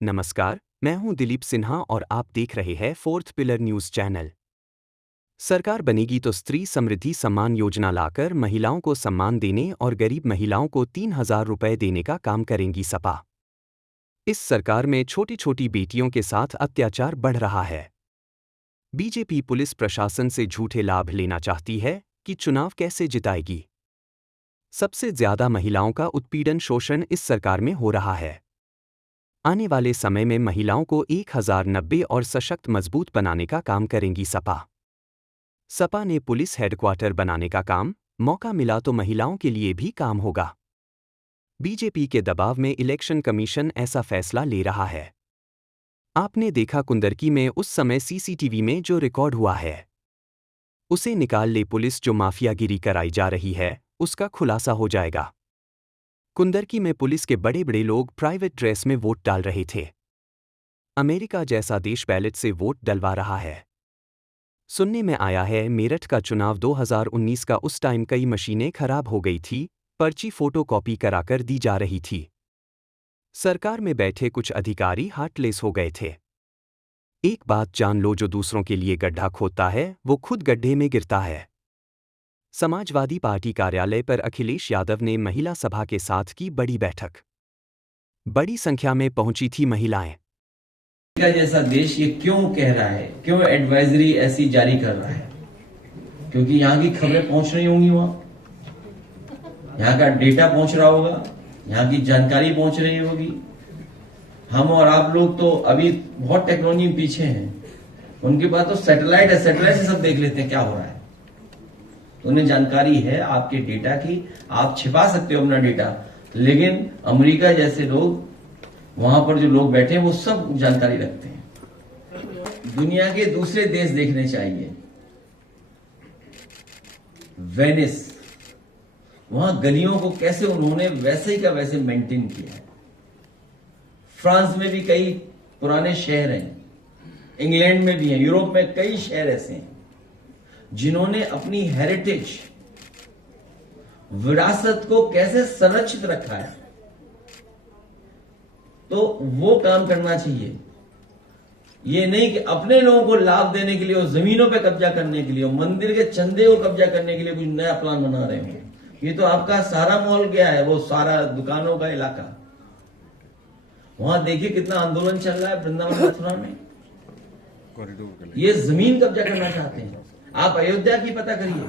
नमस्कार, मैं हूं दिलीप सिन्हा और आप देख रहे हैं फोर्थ पिलर न्यूज चैनल। सरकार बनेगी तो स्त्री समृद्धि सम्मान योजना लाकर महिलाओं को सम्मान देने और गरीब महिलाओं को 3,000 रुपए देने का काम करेंगी सपा। इस सरकार में छोटी छोटी बेटियों के साथ अत्याचार बढ़ रहा है। बीजेपी पुलिस प्रशासन से झूठे लाभ लेना चाहती है कि चुनाव कैसे जिताएगी। सबसे ज्यादा महिलाओं का उत्पीड़न शोषण इस सरकार में हो रहा है। आने वाले समय में महिलाओं को 1090 और सशक्त मजबूत बनाने का काम करेंगी सपा। सपा ने पुलिस हेडक्वार्टर बनाने का काम, मौका मिला तो महिलाओं के लिए भी काम होगा। बीजेपी के दबाव में इलेक्शन कमीशन ऐसा फैसला ले रहा है। आपने देखा कुंदरकी में उस समय सीसीटीवी में जो रिकॉर्ड हुआ है, उसे निकाल ले पुलिस। जो माफियागिरी कराई जा रही है उसका खुलासा हो जाएगा। कुंदरकी में पुलिस के बड़े बड़े लोग प्राइवेट ड्रेस में वोट डाल रहे थे। अमेरिका जैसा देश बैलेट से वोट डलवा रहा है। सुनने में आया है मेरठ का चुनाव 2019 का, उस टाइम कई मशीनें खराब हो गई थी, पर्ची फोटोकॉपी कराकर दी जा रही थी। सरकार में बैठे कुछ अधिकारी हार्टलेस हो गए थे। एक बात जान लो, जो दूसरों के लिए गड्ढा खोदता है वो खुद गड्ढे में गिरता है। समाजवादी पार्टी कार्यालय पर अखिलेश यादव ने महिला सभा के साथ की बड़ी बैठक। बड़ी संख्या में पहुंची थी महिलाएं। अमेरिका जैसा देश ये क्यों कह रहा है, क्यों एडवाइजरी ऐसी जारी कर रहा है? क्योंकि यहाँ की खबरें पहुंच रही होंगी, वहां यहाँ का डेटा पहुंच रहा होगा, यहाँ की जानकारी पहुंच रही होगी। हम और आप लोग तो अभी बहुत टेक्नोलॉजी में पीछे हैं, उनके पास तो सैटेलाइट है, सैटेलाइट से सब देख लेते हैं क्या हो रहा है। तो उन्हें जानकारी है आपके डेटा की। आप छिपा सकते हो अपना डेटा, लेकिन अमेरिका जैसे लोग, वहां पर जो लोग बैठे हैं वो सब जानकारी रखते हैं। दुनिया के दूसरे देश देखने चाहिए। वेनिस, वहां गलियों को कैसे उन्होंने वैसे ही का वैसे मेंटेन किया है। फ्रांस में भी कई पुराने शहर हैं, इंग्लैंड में भी हैं, यूरोप में कई शहर ऐसे हैं जिन्होंने अपनी हेरिटेज, विरासत को कैसे संरक्षित रखा है। तो वो काम करना चाहिए। ये नहीं कि अपने लोगों को लाभ देने के लिए और जमीनों पे कब्जा करने के लिए और मंदिर के चंदे को कब्जा करने के लिए कुछ नया प्लान बना रहे हैं। ये तो आपका सारा मॉल गया है, वो सारा दुकानों का इलाका। वहां देखिए कितना आंदोलन चल रहा है वृंदावन मथुरा में। ये जमीन कब्जा करना चाहते हैं। आप अयोध्या की पता करिए,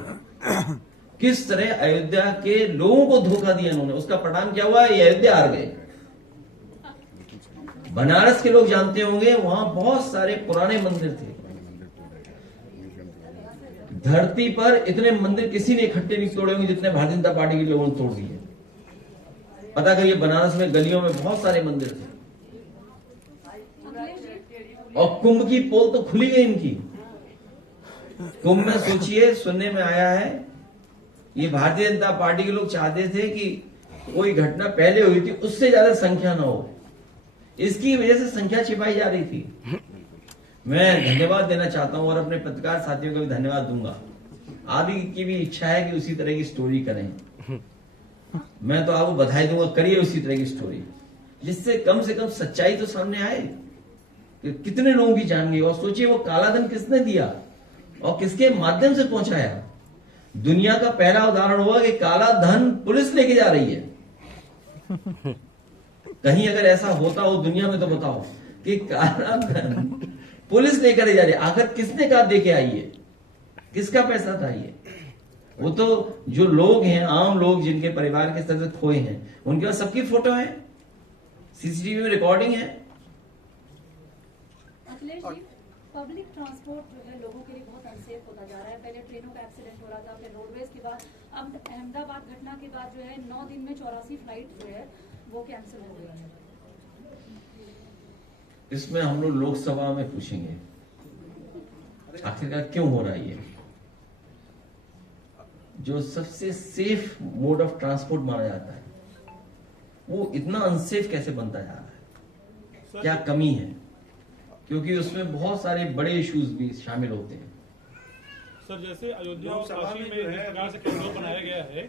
किस तरह अयोध्या के लोगों को धोखा दिया इन्होंने। उसका परिणाम क्या हुआ? ये अयोध्या हार गए। बनारस के लोग जानते होंगे, वहां बहुत सारे पुराने मंदिर थे। धरती पर इतने मंदिर किसी ने इकट्ठे नहीं तोड़े होंगे जितने भारतीय जनता पार्टी के लोगों ने तोड़ दिए। पता करिए, बनारस में गलियों में बहुत सारे मंदिर थे। और कुंभ की पोल तो खुली गई इनकी। कुंभ में सोचिए, सुनने में आया है ये भारतीय जनता पार्टी के लोग चाहते थे कि कोई घटना पहले हुई थी उससे ज्यादा संख्या ना हो, इसकी वजह से संख्या छिपाई जा रही थी। मैं धन्यवाद देना चाहता हूं और अपने पत्रकार साथियों को भी धन्यवाद दूंगा। आप की भी इच्छा है कि उसी तरह की स्टोरी करें, मैं तो आपको बधाई दूंगा। करिए उसी तरह की स्टोरी, जिससे कम से कम सच्चाई तो सामने आए कि कितने लोगों की जान गई। और सोचिए वो काला धन किसने दिया और किसके माध्यम से पहुंचाया। दुनिया का पहला उदाहरण हुआ कि काला धन पुलिस लेके जा रही है। कहीं अगर ऐसा होता हो दुनिया में तो बताओ कि काला धन पुलिस लेकर जा रही है। आखिर किसने कहा दे के आई है, किसका पैसा था ये? वो तो जो लोग हैं, आम लोग जिनके परिवार के सदस्य खोए हैं, उनके पास सबकी फोटो है, सीसीटीवी में रिकॉर्डिंग है। पब्लिक ट्रांसपोर्ट जो है लोगों के लिए बहुत अनसेफ होता जा रहा है। पहले ट्रेनों का एक्सीडेंट हो रहा था, फिर रोडवेज के बाद, अब अहमदाबाद घटना के बाद जो है 9 दिन में 84 फ्लाइट जो है वो कैंसिल हो गई है। इसमें हम लोग लोकसभा में पूछेंगे आखिरकार क्यों हो रहा है। ये जो सबसे सेफ मोड ऑफ ट्रांसपोर्ट माना जाता है वो इतना अनसेफ कैसे बनता जा रहा है? क्या कमी है? क्योंकि उसमें बहुत सारे बड़े इश्यूज भी शामिल होते हैं। सर, जैसे अयोध्या और काशी में जिस प्रकार से कॉरिडोर बनाया गया है,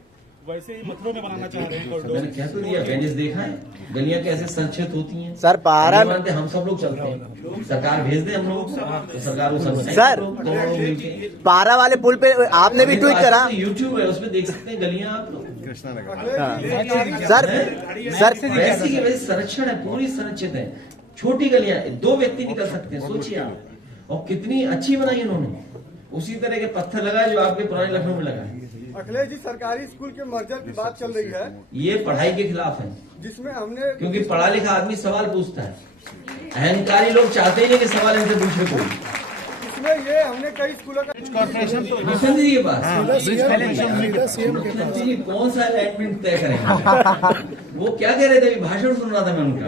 वैसे ही मथुरा में बनाना चाह रहे हैं मैंने कॉरिडोर। क्या तो दिया, वेनिस देखा है, गलियां कैसे संक्षिप्त होती हैं। सर, पारा नहीं मानते, हम सब लोग चलते हैं, सरकार भेज दे हम लोगों को, तो सरकार वो सब सर, दोनों मिलके। पारा वाले पुल पे आपने भी ट्वीट करा यूट्यूब है, उसमें देख सकते हैं गलियां आप लोग। सर सर वैसी की वैसे संरक्षण है, पूरी संरक्षित है, छोटी गलियां, 2 व्यक्ति निकल सकते हैं, सोचिए आप। और कितनी अच्छी बनाई इन्होंने, उसी तरह के पत्थर लगाए जो आपके पुराने लखनऊ में लगा है। अखिलेश जी, सरकारी स्कूल के मर्जर की बात चल रही है ये पढ़ाई के खिलाफ है, जिसमें हमने क्योंकि पढ़ा लिखा आदमी सवाल पूछता है, अहंकारी लोग चाहते ही नहीं कि सवाल इनसे पूछे कोई। इसमें ये हमने कई स्कूलों का कॉर्पोरेशन तो मुख्यमंत्री जी के पास मुख्यमंत्री जी कौन सा अलाइनमेंट तय करेंगे। वो क्या कह रहे थे, अभी भाषण सुन रहा था मैं उनका,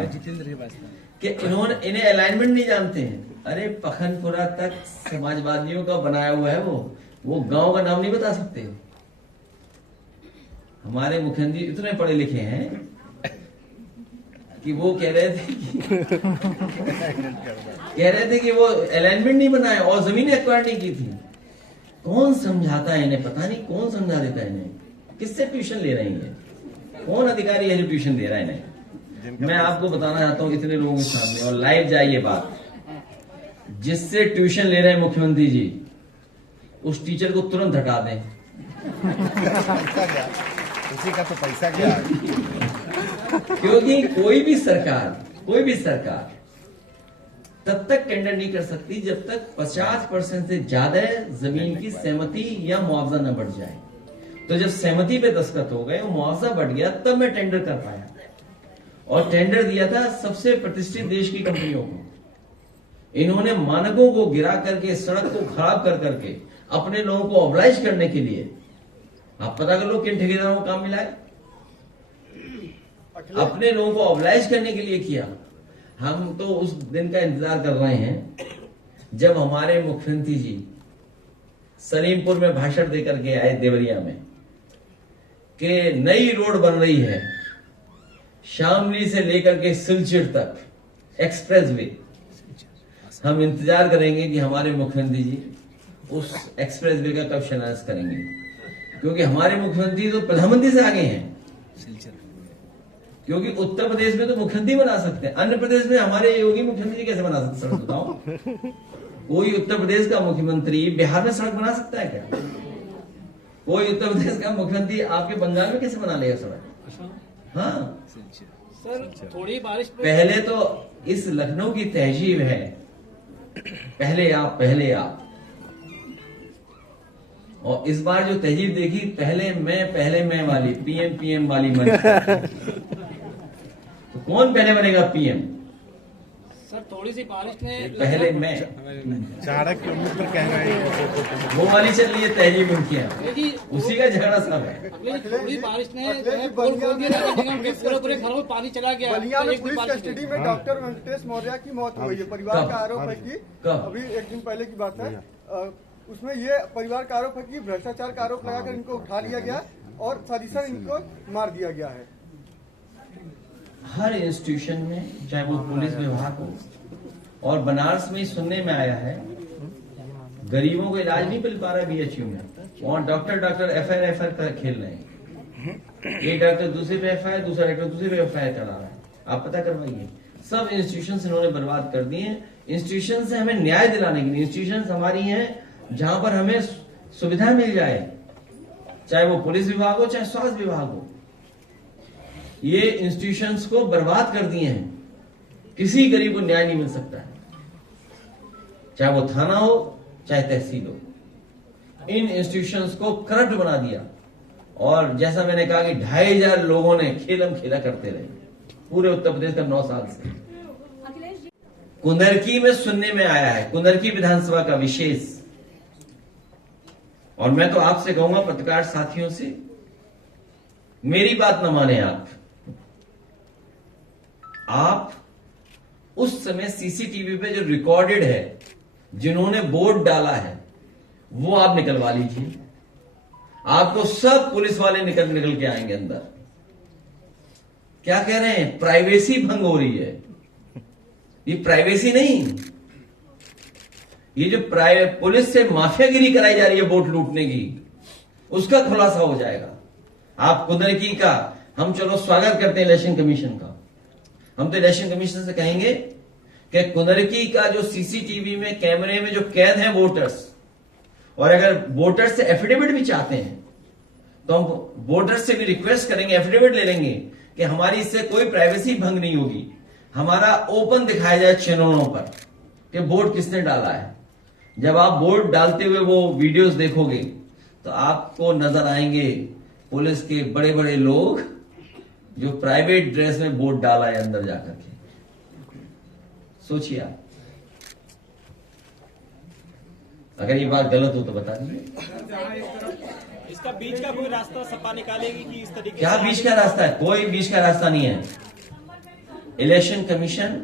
कि इन्हें अलाइनमेंट नहीं जानते हैं। अरे पखनपुरा तक समाजवादियों का बनाया हुआ है, वो गांव का नाम नहीं बता सकते। हमारे मुख्यमंत्री इतने पढ़े लिखे हैं कि वो कह रहे थे कि वो अलाइनमेंट नहीं बनाए और जमीन एक्वायर नहीं की थी। कौन समझाता है इन्हें, पता नहीं कौन समझा देता है इन्हें, किससे ट्यूशन ले रहे हैं, कौन अधिकारी है जो ट्यूशन दे रहा है इन्हें। मैं आपको बताना चाहता हूं इतने लोगों के सामने, और लाइव जाइए बात, जिससे ट्यूशन ले रहे हैं मुख्यमंत्री जी, उस टीचर को तुरंत हटा दें। उसी का तो पैसा क्या है? क्योंकि कोई भी सरकार तब तक टेंडर नहीं कर सकती जब तक 50% से ज्यादा जमीन की सहमति या मुआवजा न बढ़ जाए। तो जब सहमति पे दस्तखत हो गए, मुआवजा बढ़ गया, तब मैं टेंडर कर पाया, और टेंडर दिया था सबसे प्रतिष्ठित देश की कंपनियों को। इन्होंने मानकों को गिरा करके, सड़क को खराब कर करके, अपने लोगों को ऑब्लाइज करने के लिए, आप पता कर लो किन ठेकेदारों को काम मिला है, अपने लोगों को ऑब्लाइज करने के लिए किया। हम तो उस दिन का इंतजार कर रहे हैं जब हमारे मुख्यमंत्री जी सलीमपुर में भाषण देकर के आए, देवरिया में, कि नई रोड बन रही है शामली से लेकर के सिलचर तक, एक्सप्रेसवे। हम इंतजार करेंगे कि हमारे मुख्यमंत्री जी उस एक्सप्रेसवे का कब शिलान्यास करेंगे, क्योंकि हमारे मुख्यमंत्री तो प्रधानमंत्री से आगे हैं। क्योंकि उत्तर प्रदेश में तो मुख्यमंत्री बना सकते हैं, अन्य प्रदेश में हमारे योगी मुख्यमंत्री कैसे बना सकते हैं, बताओ। कोई उत्तर प्रदेश का मुख्यमंत्री बिहार में सड़क बना सकता है क्या? कोई उत्तर प्रदेश का मुख्यमंत्री आपके बंगाल में कैसे बना लेगा सड़क? हाँ सर, थोड़ी बारिश पहले तो इस लखनऊ की तहजीब है, पहले आप। और इस बार जो तहजीब देखी, पहले मैं वाली, पीएम वाली मन। तो कौन पहले बनेगा पीएम? सर, थोड़ी सी बारिश ने पहले मैं, चाणक्य मित्र कह रहे हैं वो वाली चल रही है तहजीब उनकी है, जी, उसी का झगड़ा सब है। थोड़ी बारिश ने पोल खोल दिया, पूरे घरों में पानी चला गया। बलिया तो में एक दिन पुलिस बारिश कस्टडी में डॉक्टर वेंकटेश मौर्य की मौत हुई है। परिवार का आरोप है कि अभी एक दिन पहले की बात है, उसमें ये परिवार का आरोप है कि भ्रष्टाचार का आरोप लगाकर इनको उठा लिया गया और सदिसर इनको मार दिया गया है। हर इंस्टीट्यूशन में, चाहे वो पुलिस विभाग हो, और बनारस में सुनने में आया है गरीबों को इलाज नहीं मिल पा रहा बीएचयू में, वहां डॉक्टर एफआईआर खेल रहे हैं। एक डॉक्टर दूसरे पे एफआईआर, दूसरा डॉक्टर दूसरे पे एफआईआर चला रहा है। आप पता करवाइए, सब इंस्टीट्यूशन इन्होंने बर्बाद कर दिए। इंस्टीट्यूशन से हमें न्याय दिलाने के लिए, इंस्टीट्यूशन हमारी हैं जहां पर हमें सुविधा मिल जाए, चाहे वो पुलिस विभाग हो, चाहे स्वास्थ्य विभाग हो, ये इंस्टीट्यूशंस को बर्बाद कर दिए हैं। किसी गरीब को न्याय नहीं मिल सकता है, चाहे वो थाना हो, चाहे तहसील हो। इन इंस्टीट्यूशंस को करप्ट बना दिया, और जैसा मैंने कहा कि 2500 लोगों ने खेलम खेला करते रहे पूरे उत्तर प्रदेश का 9 साल से। कुंदरकी में सुनने में आया है, कुंदरकी विधानसभा का विशेष, और मैं तो आपसे कहूंगा पत्रकार साथियों से, मेरी बात न माने आप उस समय सीसीटीवी पे जो रिकॉर्डेड है, जिन्होंने बोर्ड डाला है, वो आप निकलवा लीजिए। आपको सब पुलिस वाले निकल के आएंगे अंदर। क्या कह रहे हैं? प्राइवेसी भंग हो रही है। ये प्राइवेसी नहीं, ये जो पुलिस से माफियागिरी कराई जा रही है वोट लूटने की, उसका खुलासा हो जाएगा। आप कुदरती का हम चलो स्वागत करते हैं इलेक्शन कमीशन का। हम तो इलेक्शन कमीशन से कहेंगे कि कुदरती का जो सीसीटीवी में कैमरे में जो कैद है वोटर्स, और अगर वोटर्स से एफिडेविट भी चाहते हैं तो हम वोटर्स से भी रिक्वेस्ट करेंगे, एफिडेविट ले लेंगे कि हमारी इससे कोई प्राइवेसी भंग नहीं होगी, हमारा ओपन दिखाया जाए चैनलों पर कि वोट किसने डाला है। जब आप वोट डालते हुए वो वीडियोस देखोगे तो आपको नजर आएंगे पुलिस के बड़े बड़े लोग जो प्राइवेट ड्रेस में वोट डाला है अंदर जाकर के। सोचिए आप, अगर ये बात गलत हो तो बता दीजिए। इसका बीच का कोई रास्ता सपा निकालेगी कि इस तरीके क्या बीच का रास्ता है? कोई बीच का रास्ता नहीं है। इलेक्शन कमीशन,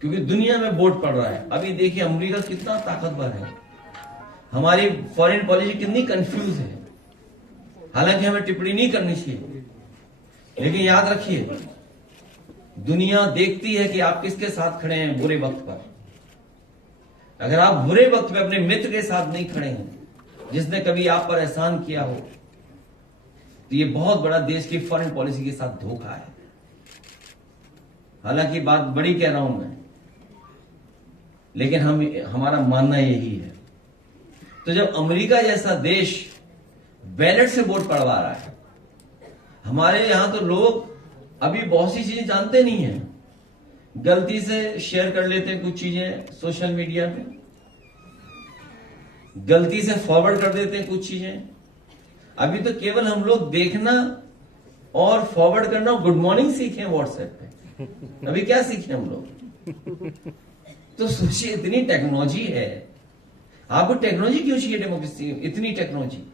क्योंकि दुनिया में वोट पड़ रहा है। अभी देखिए अमेरिका कितना ताकतवर है, हमारी फॉरेन पॉलिसी कितनी कंफ्यूज है। हालांकि हमें टिप्पणी नहीं करनी चाहिए, लेकिन याद रखिए दुनिया देखती है कि आप किसके साथ खड़े हैं बुरे वक्त पर। अगर आप बुरे वक्त में अपने मित्र के साथ नहीं खड़े हैं जिसने कभी आप पर एहसान किया हो, तो ये बहुत बड़ा देश की फॉरेन पॉलिसी के साथ धोखा है। हालांकि बात बड़ी कह रहा हूं मैं, लेकिन हमारा मानना यही है। तो जब अमेरिका जैसा देश बैलेट से वोट पड़वा रहा है, हमारे यहां तो लोग अभी बहुत सी चीजें जानते नहीं हैं, गलती से शेयर कर लेते हैं कुछ चीजें सोशल मीडिया पे, गलती से फॉरवर्ड कर देते हैं कुछ चीजें। अभी तो केवल हम लोग देखना और फॉरवर्ड करना, गुड मॉर्निंग सीखे व्हाट्सएप पे, अभी क्या सीखे हम लोग। तो सोचिए इतनी टेक्नोलॉजी है, आपको टेक्नोलॉजी क्यों चाहिए डेमोक्रेसी? इतनी टेक्नोलॉजी,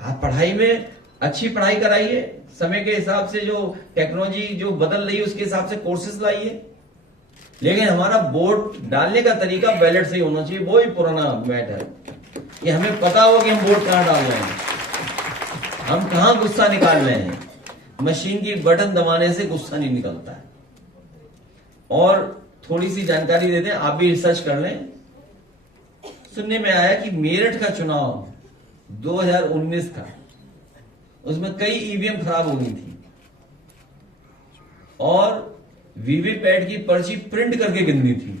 आप पढ़ाई में अच्छी पढ़ाई कराइए, समय के हिसाब से जो टेक्नोलॉजी जो बदल रही है उसके हिसाब से कोर्सेज लाइए, लेकिन हमारा वोट डालने का तरीका बैलेट से ही होना चाहिए। वो ही पुराना मैटर है कि हमें पता हो कि हम वोट कहां डाल रहे हैं, हम कहां गुस्सा निकाल रहे हैं। मशीन की बटन दबाने से गुस्सा नहीं निकलता है। और थोड़ी सी जानकारी देते हैं, आप भी रिसर्च कर लें। सुनने में आया कि मेरठ का चुनाव 2019 का, उसमें कई ईवीएम खराब हो गई थी और वीवीपैट की पर्ची प्रिंट करके गिननी थी,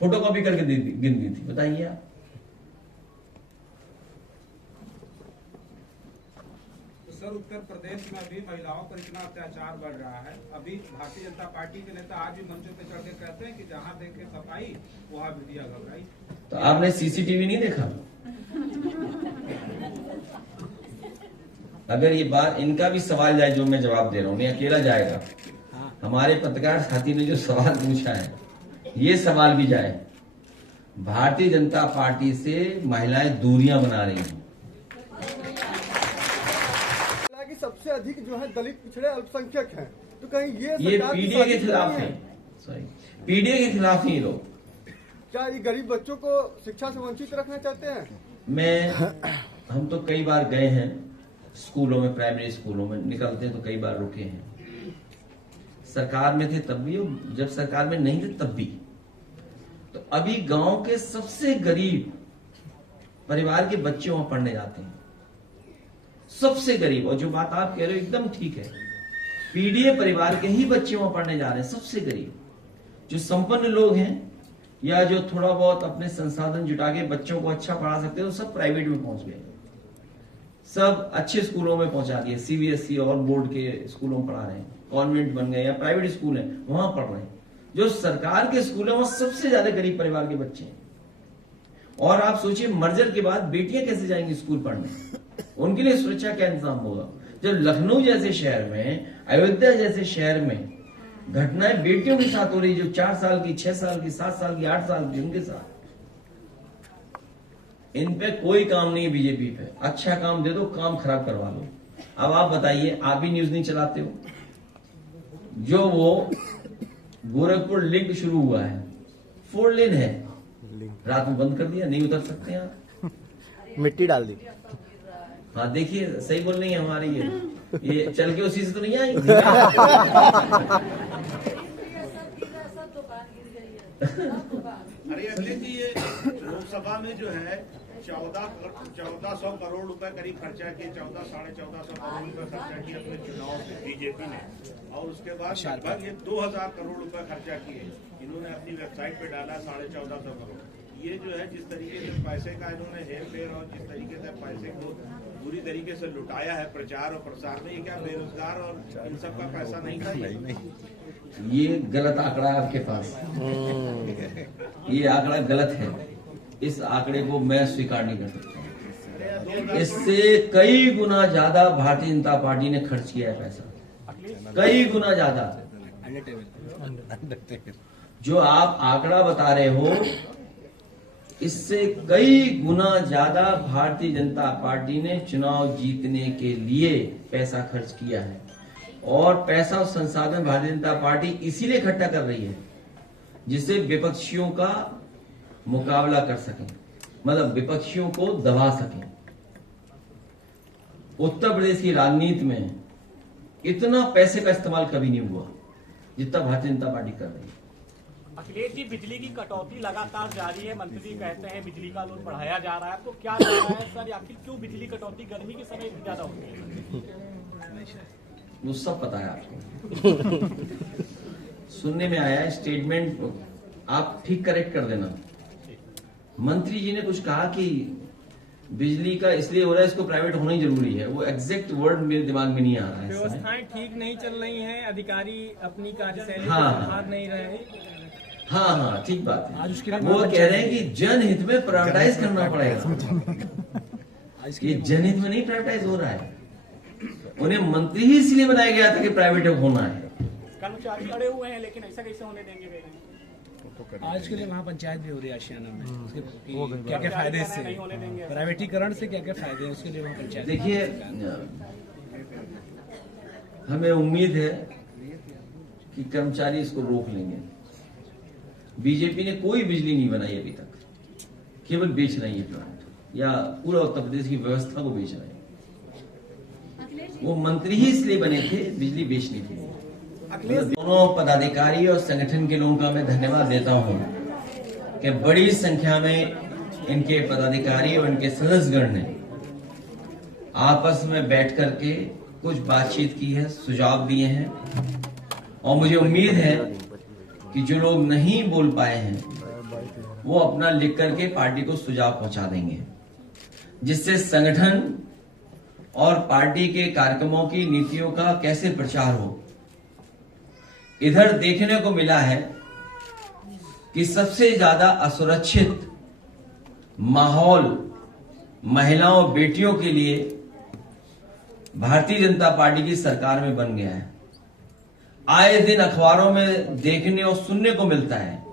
फोटोकॉपी करके गिननी थी। बताइए आप। सर, उत्तर प्रदेश में अभी महिलाओं पर इतना अत्याचार बढ़ रहा है। अभी भारतीय जनता पार्टी के नेता आज भी मंचों पर चढ़ के कहते हैं कि जहां देखे सफाई वहां मीडिया घबराई। तो आपने सीसीटीवी नहीं देखा? अगर ये बात, इनका भी सवाल जाए जो मैं जवाब दे रहा हूं, मैं अकेला जाएगा। हमारे पत्रकार साथी ने जो सवाल पूछा है, ये सवाल भी जाए। भारतीय जनता पार्टी से महिलाएं दूरियां बना रही हैं। सबसे अधिक जो है दलित पिछड़े अल्पसंख्यक हैं, तो कहीं ये पीडीए के खिलाफ है, सॉरी पीडीए के खिलाफ ही लोग। क्या ये गरीब बच्चों को शिक्षा से वंचित रखना चाहते हैं? हम तो कई बार गए हैं स्कूलों में, प्राइमरी स्कूलों में निकलते हैं तो कई बार रुके हैं। सरकार में थे तब भी, जब सरकार में नहीं थे तब भी। तो अभी गांव के सबसे गरीब परिवार के बच्चे वहां पढ़ने जाते हैं, सबसे गरीब। और जो बात आप कह रहे हो एकदम ठीक है, पीडीए परिवार के ही बच्चे वहां पढ़ने जा रहे हैं, सबसे गरीब। जो संपन्न लोग हैं या जो थोड़ा बहुत अपने संसाधन जुटा के बच्चों को अच्छा पढ़ा सकते हैं, तो सब प्राइवेट में पहुंच गए, सब अच्छे स्कूलों में पहुंचा दिए। सीबीएसई और बोर्ड के स्कूलों में पढ़ा रहे हैं, कॉन्वेंट बन गए या प्राइवेट स्कूल है वहां पढ़ रहे हैं। जो सरकार के स्कूल है वहां सबसे ज्यादा गरीब परिवार के बच्चे हैं। और आप सोचिए मर्जर के बाद बेटियां कैसे जाएंगी स्कूल पढ़ने, उनके लिए सुरक्षा क्या इंतजाम होगा। जब लखनऊ जैसे शहर में, अयोध्या जैसे शहर में घटनाएं बेटियों के साथ हो रही, जो 4 साल की, 6 साल की, 7 साल की, 8 साल की, उनके साथ, इन पे कोई काम नहीं है बीजेपी पे। अच्छा काम दे दो, काम खराब करवा लो। अब आप बताइए, आप भी न्यूज नहीं चलाते हो? जो वो गोरखपुर लिंक शुरू हुआ है, 4 लेन है, रात में बंद कर दिया, नहीं उतर सकते यहाँ, मिट्टी डाल दी। हाँ देखिए, सही बोल रही है हमारी, ये चल के उसी से तो नहीं आई। अरे अखिलेश जी, ये लोकसभा में जो है 1400 करोड़ रुपए करीब खर्चा किए, 1400-1450 करोड़ रुपए खर्चा किए अपने चुनाव में बीजेपी ने, और उसके बाद लगभग ये 2000 करोड़ रुपए खर्चा किए। इन्होंने अपनी वेबसाइट पे डाला 1450 करोड़। ये जो है जिस तरीके से पैसे का इन्होंने हेर फेर और जिस तरीके से पैसे को पूरी तरीके से लुटाया है प्रचार और प्रसार में, ये क्या बेरोजगार और इन सब का पैसा नहीं था? ये गलत आंकड़ा है आपके पास, ये आंकड़ा गलत है। इस आंकड़े को मैं स्वीकार नहीं कर सकता। इससे कई गुना ज्यादा भारतीय जनता पार्टी ने खर्च किया है पैसा, कई गुना ज्यादा। जो आप आंकड़ा बता रहे हो, इससे कई गुना ज्यादा भारतीय जनता पार्टी ने चुनाव जीतने के लिए पैसा खर्च किया है। और पैसा और संसाधन भारतीय जनता पार्टी इसीलिए इकट्ठा कर रही है जिससे विपक्षियों का मुकाबला कर सकें, मतलब विपक्षियों को दबा सकें। उत्तर प्रदेश की राजनीति में इतना पैसे का इस्तेमाल कभी नहीं हुआ जितना भारतीय जनता पार्टी कर रही है। अखिलेश जी, बिजली की कटौती लगातार जारी है, मंत्री कहते हैं बिजली का लोड बढ़ाया जा रहा है, तो क्या जा रहा है सर? आखिर क्यों बिजली कटौती गर्मी के समय ज्यादा होती है? वो सब पता है आपको। सुनने में आया है स्टेटमेंट, आप ठीक करेक्ट कर देना। मंत्री जी ने कुछ कहा कि बिजली का इसलिए हो रहा है, इसको प्राइवेट होना ही जरूरी है। वो एग्जैक्ट वर्ड मेरे दिमाग में नहीं आ रहा है। व्यवस्थाएं ठीक नहीं चल रही हैं, अधिकारी अपनी कार्यशैली को हाँ। सुधार नहीं रहे हैं। हाँ, ठीक बात है। वो कह रहे हैं कि जनहित में प्राइवेटाइज करना पड़ेगा। ये जनहित में नहीं प्राइवेटाइज हो रहा है, उन्हें मंत्री ही इसलिए बनाया गया था कि प्राइवेट होना है। कर्मचारी अड़े हुए हैं, लेकिन ऐसा कैसे होने देंगे? आज के लिए वहाँ पंचायत भी हो रही है आशियाना में, क्या क्या फायदे इससे, प्राइवेटीकरण से क्या क्या फायदे हैं, उसके लिए वहाँ पंचायत। देखिए, हमें उम्मीद है कि कर्मचारी इसको रोक लेंगे। बीजेपी ने कोई बिजली नहीं बनाई अभी तक, केवल बेच रही है प्लांट, या पूरा उत्तर प्रदेश की व्यवस्था को बेच रहे हैं। वो मंत्री ही इसलिए बने थे बिजली बेचने के लिए। दोनों पदाधिकारी और संगठन के लोगों का मैं धन्यवाद देता हूं कि बड़ी संख्या में इनके पदाधिकारी और इनके सदस्यगण ने आपस में बैठ करके कुछ बातचीत की है, सुझाव दिए हैं, और मुझे उम्मीद है कि जो लोग नहीं बोल पाए हैं वो अपना लिख करके पार्टी को सुझाव पहुंचा देंगे, जिससे संगठन और पार्टी के कार्यक्रमों की नीतियों का कैसे प्रचार हो। इधर देखने को मिला है कि सबसे ज्यादा असुरक्षित माहौल महिलाओं बेटियों के लिए भारतीय जनता पार्टी की सरकार में बन गया है। आए दिन अखबारों में देखने और सुनने को मिलता है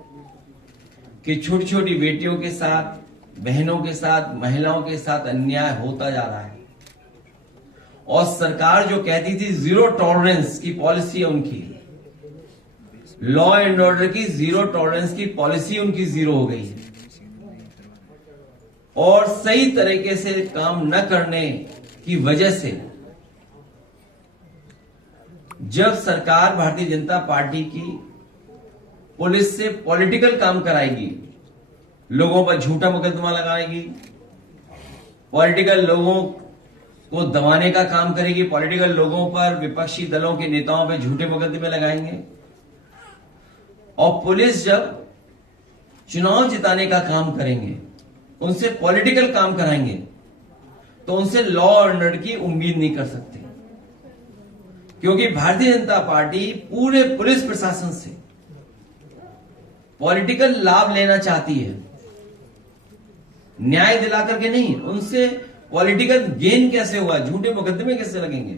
कि छोटी छोटी बेटियों के साथ, बहनों के साथ, महिलाओं के साथ अन्याय होता जा रहा है। और सरकार जो कहती थी जीरो टॉलरेंस की पॉलिसी है उनकी, लॉ एंड ऑर्डर की जीरो टॉलरेंस की पॉलिसी उनकी जीरो हो गई है। और सही तरीके से काम न करने की वजह से जब सरकार भारतीय जनता पार्टी की पुलिस से पॉलिटिकल काम कराएगी, लोगों पर झूठा मुकदमा लगाएगी, पॉलिटिकल लोगों को दबाने का काम करेगी, पॉलिटिकल लोगों पर, विपक्षी दलों के नेताओं पर झूठे मुकदमे लगाएंगे, और पुलिस जब चुनाव जिताने का काम करेंगे, उनसे पॉलिटिकल काम कराएंगे, तो उनसे लॉ एंड ऑर्डर की उम्मीद नहीं कर सकते। क्योंकि भारतीय जनता पार्टी पूरे पुलिस प्रशासन से पॉलिटिकल लाभ लेना चाहती है, न्याय दिला करके नहीं। उनसे पॉलिटिकल गेन कैसे हुआ, झूठे मुकदमे कैसे लगेंगे,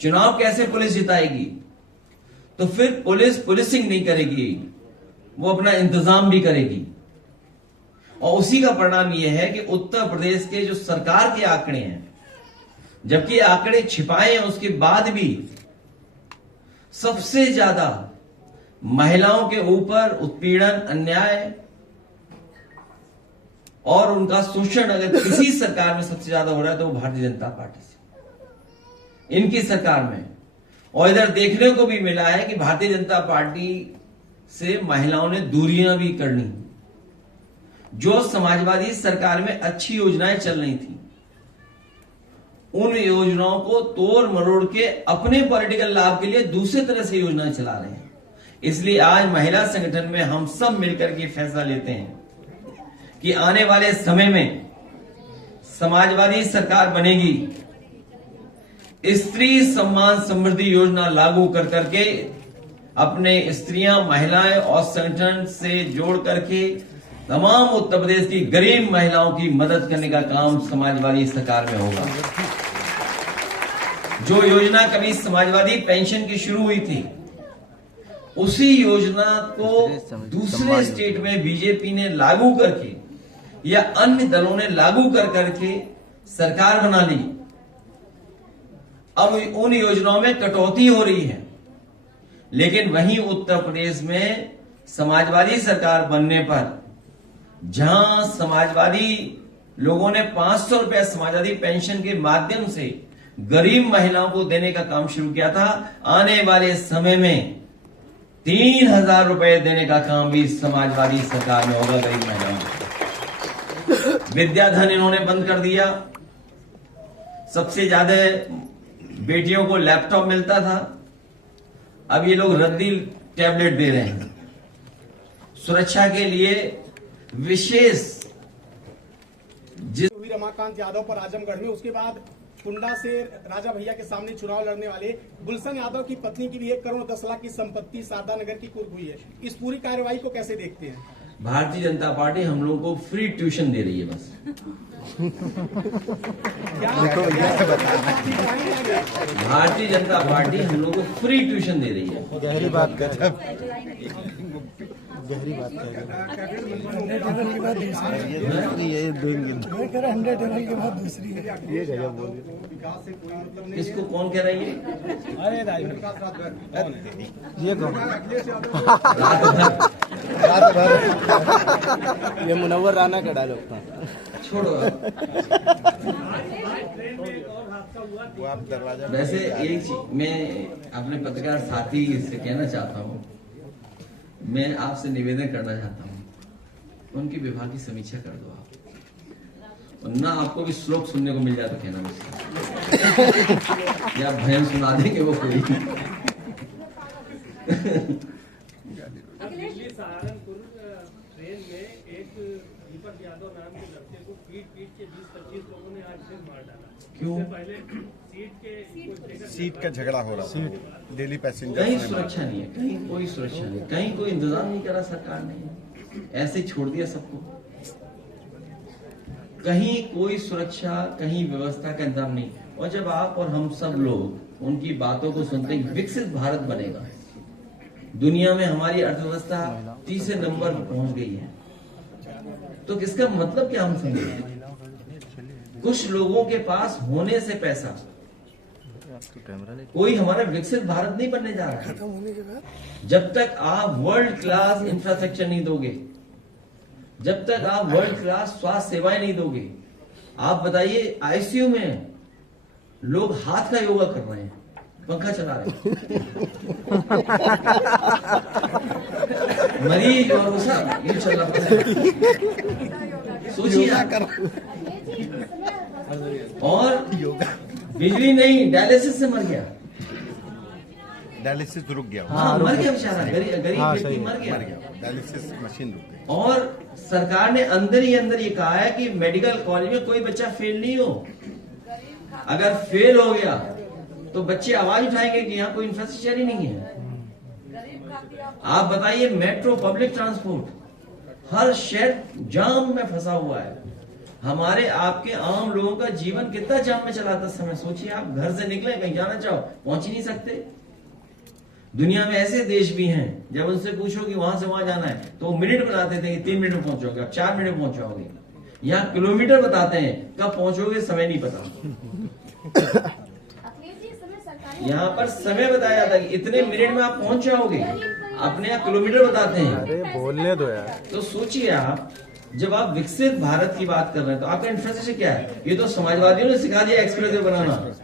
चुनाव कैसे पुलिस जिताएगी, तो फिर पुलिस पुलिसिंग नहीं करेगी, वो अपना इंतजाम भी करेगी। और उसी का परिणाम यह है कि उत्तर प्रदेश के जो सरकार के आंकड़े हैं, जबकि आंकड़े छिपाए हैं, उसके बाद भी सबसे ज्यादा महिलाओं के ऊपर उत्पीड़न, अन्याय और उनका शोषण अगर किसी सरकार में सबसे ज्यादा हो रहा है तो वो भारतीय जनता पार्टी से, इनकी सरकार में। और इधर देखने को भी मिला है कि भारतीय जनता पार्टी से महिलाओं ने दूरियां भी करनी, जो समाजवादी सरकार में अच्छी योजनाएं चल रही थी, उन योजनाओं को तोड़ मरोड़ के अपने पॉलिटिकल लाभ के लिए दूसरे तरह से योजनाएं चला रहे हैं। इसलिए आज महिला संगठन में हम सब मिलकर के फैसला लेते हैं कि आने वाले समय में समाजवादी सरकार बनेगी, स्त्री सम्मान समृद्धि योजना लागू कर करके अपने स्त्रियां, महिलाएं और संगठन से जोड़ करके तमाम उत्तर प्रदेश की गरीब महिलाओं की मदद करने का काम समाजवादी सरकार में होगा। जो योजना कभी समाजवादी पेंशन की शुरू हुई थी, उसी योजना को दूसरे स्टेट में बीजेपी ने लागू करके या अन्य दलों ने लागू कर करके सरकार बना ली। अब उन योजनाओं में कटौती हो रही है, लेकिन वहीं उत्तर प्रदेश में समाजवादी सरकार बनने पर जहां समाजवादी लोगों ने 500 रुपए समाजवादी पेंशन के माध्यम से गरीब महिलाओं को देने का काम शुरू किया था, आने वाले समय में 3000 रुपए देने का काम भी समाजवादी सरकार में होगा गरीब महिलाओं को। विद्याधन इन्होंने बंद कर दिया। सबसे ज्यादा बेटियों को लैपटॉप मिलता था, अब ये लोग रद्दी टैबलेट दे रहे हैं। सुरक्षा के लिए विशेष रमाकांत यादव पर आजमगढ़ में, उसके बाद कुंडा से राजा भैया के सामने चुनाव लड़ने वाले गुलशन यादव की पत्नी की भी 1 करोड़ 10 लाख की संपत्ति शारदा नगर की कुर्क हुई है। इस पूरी कार्रवाई को कैसे देखते हैं? भारतीय जनता पार्टी हम लोगों को फ्री ट्यूशन दे रही है बस। भारतीय जनता पार्टी हम लोगों को फ्री ट्यूशन दे रही है। गहरी बात कर गहरी बात कर ये जगह बोल इसको कौन कह रही है? अरे ये कौन? ये मुनव्वर राना का डायलॉग था। छोड़ो। वैसे एक चीज मैं अपने पत्रकार साथी से कहना चाहता हूँ, मैं आपसे निवेदन करना चाहता हूँ, उनकी विभाग की समीक्षा कर दो आप, और ना आपको भी श्लोक सुनने को मिल जाए तो कहना मुझसे, या भजन सुना देंगे वो कोई। दिल्ली सहारनपुर ट्रेन में एक दीपक यादव नाम के लड़के को पीट के 20-25 लोगों ने आज फिर मार डाला। क्यों? पहले सीट का झगड़ा हो रहा है, दिल्ली पैसेंजर। कहीं सुरक्षा नहीं है, कहीं कोई सुरक्षा नहीं, कहीं कोई इंतजाम नहीं करा सरकार ने, ऐसे छोड़ दिया सबको। कहीं कोई सुरक्षा, कहीं व्यवस्था का इंतजाम नहीं। और जब आप और हम सब लोग उनकी बातों को सुनते हैं, विकसित भारत बनेगा, दुनिया में हमारी अर्थव्यवस्था तीसरे नंबर पर पहुंच गई है, तो किसका मतलब क्या हम समझे? कुछ लोगों के पास होने से पैसा, कोई हमारा विकसित भारत नहीं बनने जा रहा है। जब तक आप वर्ल्ड क्लास इंफ्रास्ट्रक्चर नहीं दोगे, जब तक आप वर्ल्ड क्लास स्वास्थ्य सेवाएं नहीं दोगे, आप बताइए आईसीयू में लोग हाथ का योगा कर रहे हैं, पंखा चला रहे हैं, मरीज और वो सब ये चल रहा है। सोचिए, और बिजली नहीं, डायलिसिस से मर गया, डायलिसिस रुक गया। हाँ, मर गया बेचारा, गरीब व्यक्ति मर गया, डायलिसिस मशीन रुक गई। और सरकार ने अंदर ही अंदर ये कहा है कि मेडिकल कॉलेज में कोई बच्चा फेल नहीं हो। अगर फेल हो गया तो बच्चे आवाज उठाएंगे कि यहाँ कोई इंफ्रास्ट्रक्चर ही नहीं है। आप बताइए, मेट्रो, पब्लिक ट्रांसपोर्ट, हर शहर जाम में फंसा हुआ है। हमारे आपके आम लोगों का जीवन कितना जाम में चलाता समय सोचिए। आप घर से निकले, कहीं जाना चाहो, पहुंच ही नहीं सकते। दुनिया में ऐसे देश भी हैं, जब उनसे पूछो कि वहां से वहां जाना है तो वो मिनट बताते थे कि 3 मिनट में पहुंचोगे, अब 4 मिनट में पहुंचोगे। यहाँ किलोमीटर बताते हैं, कब पहुंचोगे समय नहीं पता। यहाँ पर समय बताया जाता है कि इतने मिनट में आप पहुंच जाओगे, अपने यहाँ किलोमीटर बताते हैं। अरे बोलने दो यार। तो सोचिए आप, जब आप विकसित भारत की बात कर रहे हैं तो आपका इंफ्रास्ट्रक्चर क्या है? ये तो समाजवादियों ने सिखा दिया एक्सप्रेस वे बनाना,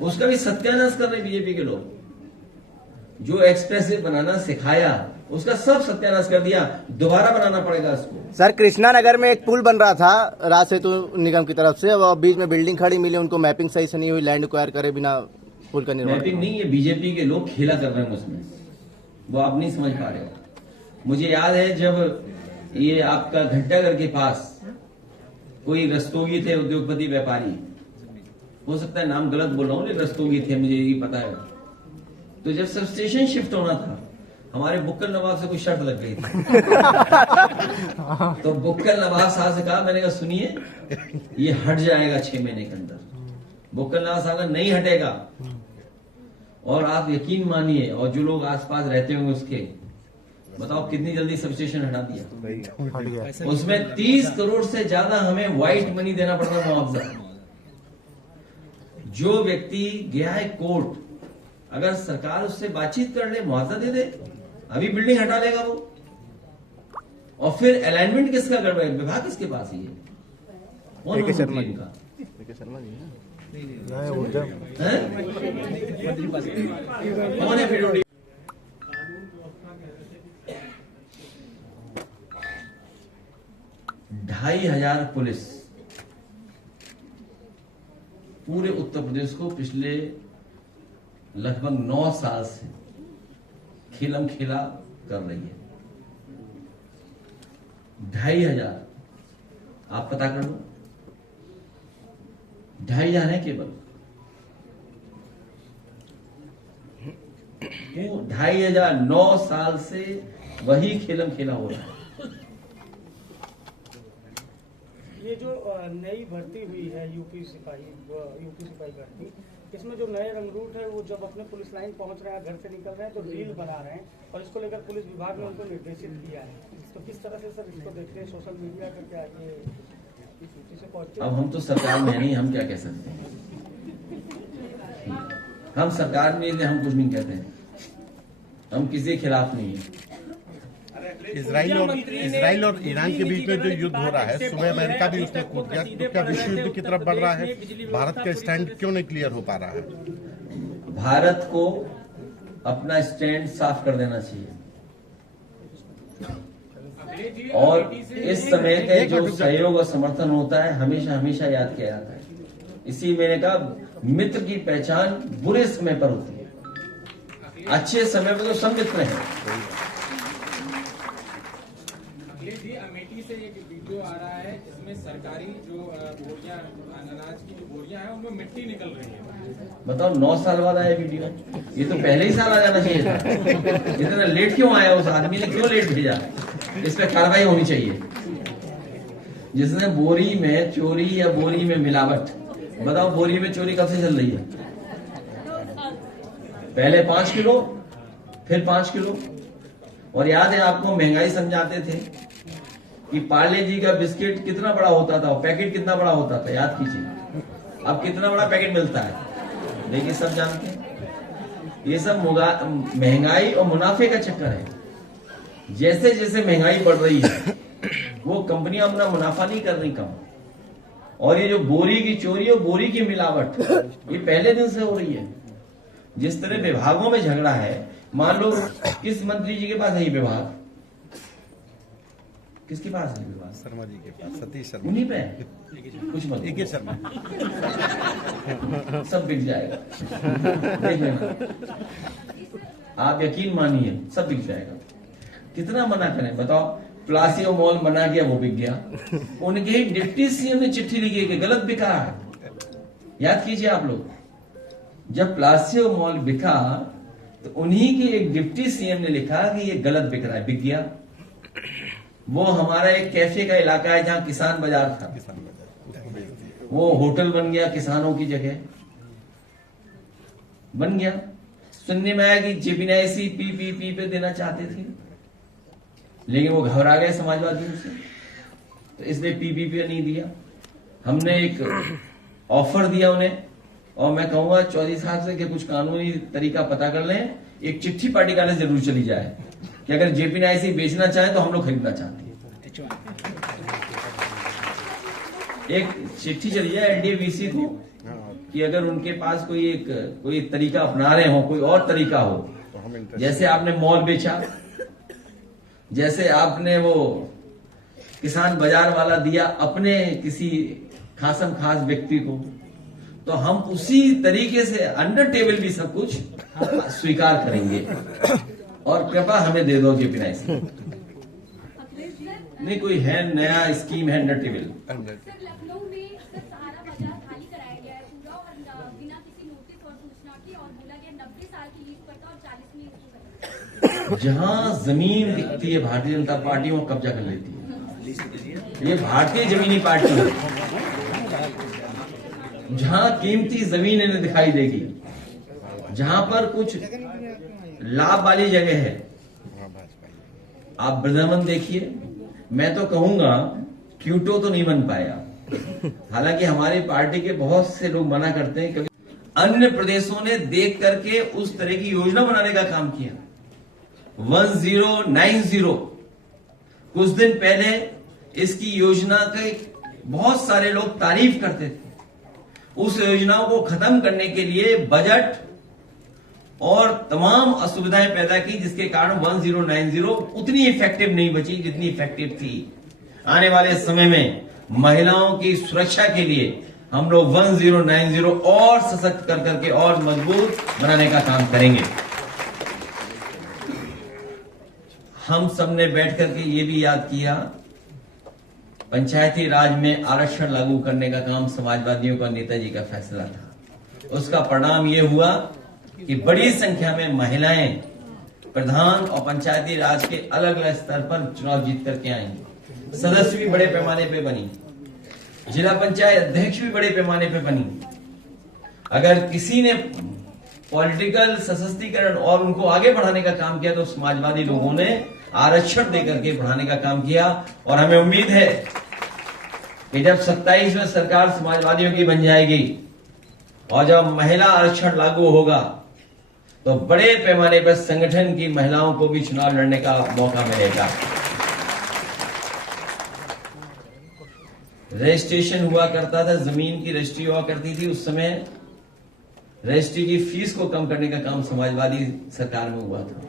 उसका भी सत्यानाश कर रहे बीजेपी के लोग। जो एक्सप्रेसवे बनाना सिखाया उसका सब सत्यानाश कर दिया, दोबारा बनाना पड़ेगा उसको। सर कृष्णा नगर में एक पुल बन रहा था राज सेतु निगम की तरफ से, और बीच में बिल्डिंग खड़ी मिली, उनको मैपिंग सही से नहीं हुई, लैंड एक्वायर करे बिना पुल का निर्माण। मैपिंग नहीं, ये बीजेपी के लोग खेला कर रहे हैं उसमें, वो आप नहीं समझ पा रहे हो। मुझे याद है जब ये आपका घंटाघर के पास कोई रस्तोगी थे, उद्योगपति व्यापारी, हो सकता है नाम गलत बोल रहा हूं, लेकिन रस्तोगी थे, मुझे ये पता है। तो जब सब स्टेशन शिफ्ट होना था, हमारे बुक्कल नवाब से कोई शर्त लग गई थी। तो बुक्कल नवाब साहब से कहा, मैंने कहा सुनिए ये हट जाएगा 6 महीने के अंदर। बुक्कल नवाब साहब का नहीं हटेगा, और आप यकीन मानिए, और जो लोग आसपास रहते होंगे उसके, बताओ कितनी जल्दी सब स्टेशन हटा दिया। उसमें 30 करोड़ से ज्यादा हमें व्हाइट मनी देना पड़ता मुआवजा। जो व्यक्ति गया है कोर्ट, अगर सरकार उससे बातचीत कर ले, मुआवजा दे दे, अभी बिल्डिंग हटा लेगा वो। और फिर अलाइनमेंट किसका गड़बड़ है, विभाग किसके पास ही है, कौन का शर्मा जी कौन है फिर? 2500 पुलिस पूरे उत्तर प्रदेश को पिछले लगभग 9 साल से खेलम खेला कर रही है। 2500 आप पता कर लो, 2500 है केवल। 2500 9 साल से वही खेलम खेला हो रहा है। ये जो नई भर्ती हुई है यूपी सिपाही भर्ती, इसमें जो नए रंगरूट है वो जब अपने पुलिस लाइन पहुंच रहे हैं, घर से निकल रहे हैं तो रील बना रहे हैं, और इसको लेकर पुलिस विभाग ने उनको निर्देशित किया है। तो किस तरह से सर इसको देखते हैं, सोशल मीडिया का क्या ये इस सूची से पहुंचते? अब हम तो सरकार में नहीं, हम क्या कह सकते हैं? हम सरकार में हम कुछ नहीं कहते हैं, हम किसी के खिलाफ नहीं है। इजराइल और ईरान के बीच में जो युद्ध हो रहा है, सुबह अमेरिका भी उसमें कूद गया, तो क्या विश्व युद्ध की तरफ बढ़ रहा है? भारत का स्टैंड क्यों नहीं क्लियर हो पा रहा है? भारत को अपना स्टैंड साफ कर देना चाहिए, और इस समय के जो सहयोग और समर्थन होता है हमेशा हमेशा याद किया जाता है। इसी मैंने कहा, मित्र की पहचान बुरे समय पर होती है, अच्छे समय पर तो सब मित्र हैं। अमेठी से एक वीडियो आ रहा है जिसमें सरकारी जो बोरियां, अनाज की जो बोरियां हैं उनमें मिट्टी निकल रही है। बताओ 9 साल बाद आया वीडियो, ये तो पहले ही साल आ जाना चाहिए था। इतना लेट क्यों आया, उस आदमी ने क्यों लेट भेजा? इस पर कार्रवाई होनी चाहिए। जिसने बोरी में चोरी या बोरी में मिलावट, बताओ बोरी में चोरी कब से चल रही है? पहले 5 किलो, फिर 5 किलो। और याद है आपको, महंगाई समझाते थे कि पार्ले जी का बिस्किट कितना बड़ा होता था, पैकेट कितना बड़ा होता था, याद कीजिए। अब कितना बड़ा पैकेट मिलता है, लेकिन सब जानते हैं ये सब महंगाई और मुनाफे का चक्कर है। जैसे जैसे महंगाई बढ़ रही है, वो कंपनियां अपना मुनाफा नहीं कर रही कम। और ये जो बोरी की चोरी और बोरी की मिलावट, ये पहले दिन से हो रही है। जिस तरह विभागों में झगड़ा है, मान लो किस मंत्री जी के पास है ये विभाग, किसके पास है विभाग? शर्मा जी के पास, सतीश शर्मा। उन्हीं पे कुछ मत, एक ही शर्मा। सब बिक जाएगा, देख लेना, आप यकीन मानिए, सब बिक जाएगा। कितना मना करें बताओ? प्लासियो मॉल बना गया, वो बिक गया। उनके ही डिप्टी सीएम ने चिट्ठी लिखी कि गलत बिका है। याद कीजिए आप लोग, जब प्लासियो मॉल बिका तो उन्हीं के एक डिप्टी सीएम ने लिखा कि ये गलत बिक रहा है, बिक गया। वो हमारा एक कैफे का इलाका है जहां किसान बाजार था, वो होटल बन गया, किसानों की जगह बन गया। सुनने में आया कि जेपीएनआईसी पीपीपी पे देना चाहते थे, लेकिन वो घबरा गए समाजवादियों से, तो इसलिए पीपीपी नहीं दिया। हमने एक ऑफर दिया उन्हें, और मैं कहूंगा चौधरी साहब से कि कुछ कानूनी तरीका पता कर लें, एक चिट्ठी पार्टी कार्यालय जरूर चली जाए कि अगर जेपीएनआईसी बेचना चाहे तो हम लोग खरीदना चाहते हैं। एक चिट्ठी चली जाए एनडीवीसी को कि अगर उनके पास कोई तरीका अपना रहे हो, कोई और तरीका हो, जैसे आपने मॉल बेचा, जैसे आपने वो किसान बाजार वाला दिया अपने किसी खासम खास व्यक्ति को, तो हम उसी तरीके से अंडर टेबल भी सब कुछ स्वीकार करेंगे और कृपा हमें दे दो जेपी नाइक से। नहीं कोई है नया स्कीम है अंडर टेबल। लखनऊ में सहारा बाजार खाली कराया गया है पूरा और बिना किसी नोटिस और सूचना के, और बोला गया 90 साल की लीज पर था और 40 में इसको जहां जमीन दिखती है भारतीय जनता पार्टी वहां कब्जा कर लेती है। ये भारतीय जमीनी पार्टी है। जहां कीमती जमीन इन्हें दिखाई देगी, जहां पर कुछ लाभ वाली जगह है, आप वृंदावन देखिए। मैं तो कहूंगा क्यूटो तो नहीं बन पाया, हालांकि हमारी पार्टी के बहुत से लोग मना करते हैं। कभी अन्य प्रदेशों ने देख करके उस तरह की योजना बनाने का काम किया। 1090 कुछ दिन पहले इसकी योजना के बहुत सारे लोग तारीफ करते थे। उस योजनाओं को खत्म करने के लिए बजट और तमाम असुविधाएं पैदा की, जिसके कारण 1090 उतनी इफेक्टिव नहीं बची जितनी इफेक्टिव थी। आने वाले समय में महिलाओं की सुरक्षा के लिए हम लोग 1090 और सशक्त कर करके और मजबूत बनाने का काम करेंगे। हम सबने बैठ करके ये भी याद किया, पंचायती राज में आरक्षण लागू करने का काम समाजवादियों का नेताजी का फैसला था। उसका परिणाम ये हुआ कि बड़ी संख्या में महिलाएं प्रधान और पंचायती राज के अलग अलग स्तर पर चुनाव जीत करके आएंगी। सदस्य भी बड़े पैमाने पे बनी, जिला पंचायत अध्यक्ष भी बड़े पैमाने पे बनी। अगर किसी ने पॉलिटिकल सशक्तिकरण और उनको आगे बढ़ाने का काम किया तो समाजवादी लोगों ने आरक्षण देकर के बढ़ाने का काम किया। और हमें उम्मीद है कि जब 27 में सरकार समाजवादियों की बन जाएगी और जब महिला आरक्षण लागू होगा तो बड़े पैमाने पर संगठन की महिलाओं को भी चुनाव लड़ने का मौका मिलेगा। रजिस्ट्रेशन हुआ करता था, जमीन की रजिस्ट्री हुआ करती थी। उस समय रजिस्ट्री की फीस को कम करने का काम समाजवादी सरकार में हुआ था।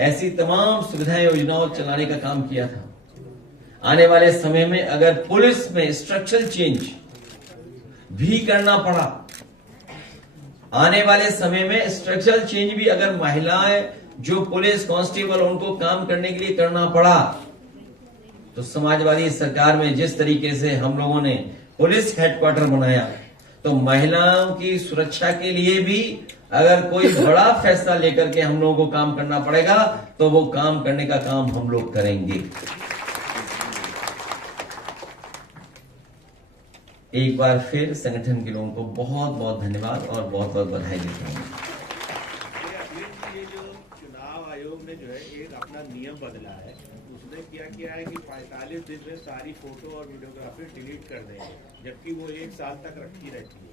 ऐसी तमाम सुविधाएं योजनाओं चलाने का काम किया था। आने वाले समय में अगर पुलिस में स्ट्रक्चरल चेंज भी करना पड़ा, आने वाले समय में स्ट्रक्चरल चेंज भी अगर महिलाएं जो पुलिस कांस्टेबल उनको काम करने के लिए करना पड़ा, तो समाजवादी सरकार में जिस तरीके से हम लोगों ने पुलिस हेडक्वार्टर बनाया, तो महिलाओं की सुरक्षा के लिए भी अगर कोई बड़ा फैसला लेकर के हम लोगों को काम करना पड़ेगा तो वो काम करने का काम हम लोग करेंगे। एक बार फिर संगठन के लोगों को बहुत बहुत धन्यवाद और बहुत बहुत बधाई देता हूँ। ये जो चुनाव आयोग ने जो है एक अपना नियम बदला है, उसने क्या किया है कि 45 दिन में सारी फोटो और वीडियोग्राफी डिलीट कर देंगे, जबकि वो 1 साल तक रखी रहती है।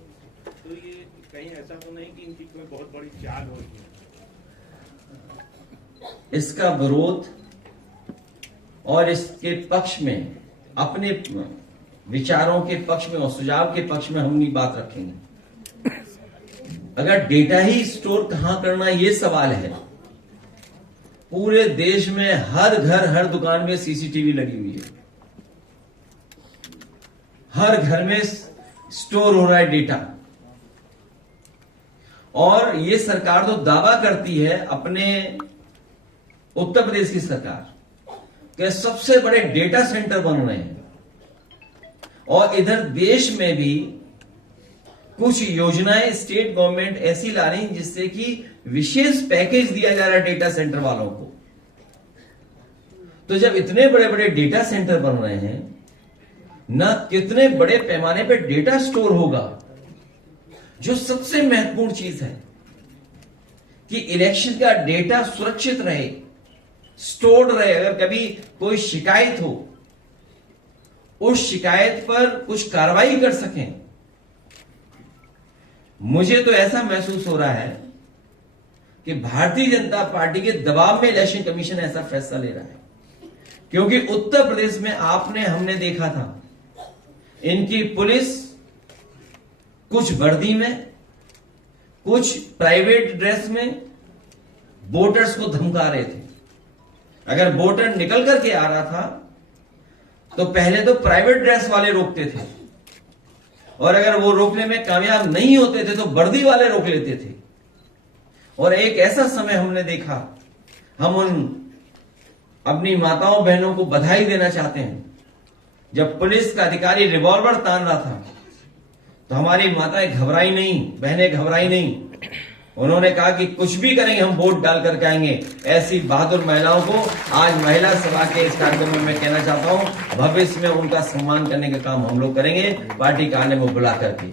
तो ये कहीं ऐसा तो नहीं कि इनकी कोई बहुत बड़ी चाल होगी? इसका विरोध और इसके पक्ष में, अपने विचारों के पक्ष में और सुझाव के पक्ष में हम ये बात रखेंगे। अगर डेटा ही स्टोर कहां करना ये सवाल है, पूरे देश में हर घर हर दुकान में सीसीटीवी लगी हुई है, हर घर में स्टोर हो रहा है डेटा। और ये सरकार तो दावा करती है, अपने उत्तर प्रदेश की सरकार, कि सबसे बड़े डेटा सेंटर बन रहे हैं। और इधर देश में भी कुछ योजनाएं स्टेट गवर्नमेंट ऐसी ला रही जिससे कि विशेष पैकेज दिया जा रहा है डेटा सेंटर वालों को। तो जब इतने बड़े बड़े डेटा सेंटर बन रहे हैं, न कितने बड़े पैमाने पे डेटा स्टोर होगा। जो सबसे महत्वपूर्ण चीज है कि इलेक्शन का डेटा सुरक्षित रहे, स्टोर्ड रहे। अगर कभी कोई शिकायत हो, उस शिकायत पर कुछ कार्रवाई कर सकें। मुझे तो ऐसा महसूस हो रहा है कि भारतीय जनता पार्टी के दबाव में इलेक्शन कमीशन ऐसा फैसला ले रहा है, क्योंकि उत्तर प्रदेश में हमने देखा था, इनकी पुलिस कुछ वर्दी में, कुछ प्राइवेट ड्रेस में वोटर्स को धमका रहे थे। अगर वोटर निकल करके आ रहा था तो पहले तो प्राइवेट ड्रेस वाले रोकते थे, और अगर वो रोकने में कामयाब नहीं होते थे तो वर्दी वाले रोक लेते थे। और एक ऐसा समय हमने देखा, हम उन अपनी माताओं बहनों को बधाई देना चाहते हैं, जब पुलिस का अधिकारी रिवॉल्वर तान रहा था तो हमारी माताएं घबराई नहीं, बहनें घबराई नहीं। उन्होंने कहा कि कुछ भी करेंगे, हम वोट डाल करके आएंगे। ऐसी बहादुर महिलाओं को आज महिला सभा के इस कार्यक्रम में मैं कहना चाहता हूं, भविष्य में उनका सम्मान करने का काम हम लोग करेंगे, पार्टी कार्यालय में बुला करके।